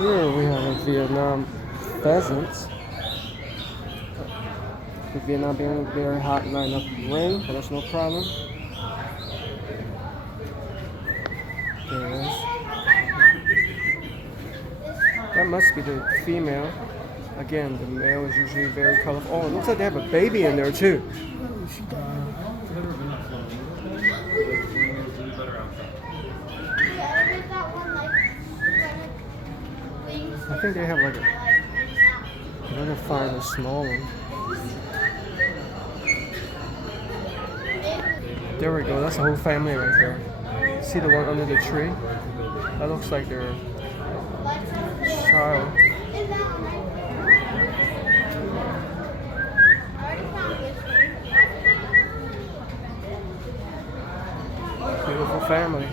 Here we have a Vietnam pheasant. With Vietnam being very hot and not enough rain, but that's no problem. There it is. That must be the female. Again, the male is usually very colorful. Oh, it looks like they have a baby in there too. I think they have like a. I'm gonna find a small one. There we go. That's the whole family right there. See the one under the tree? That looks like their child. Beautiful family.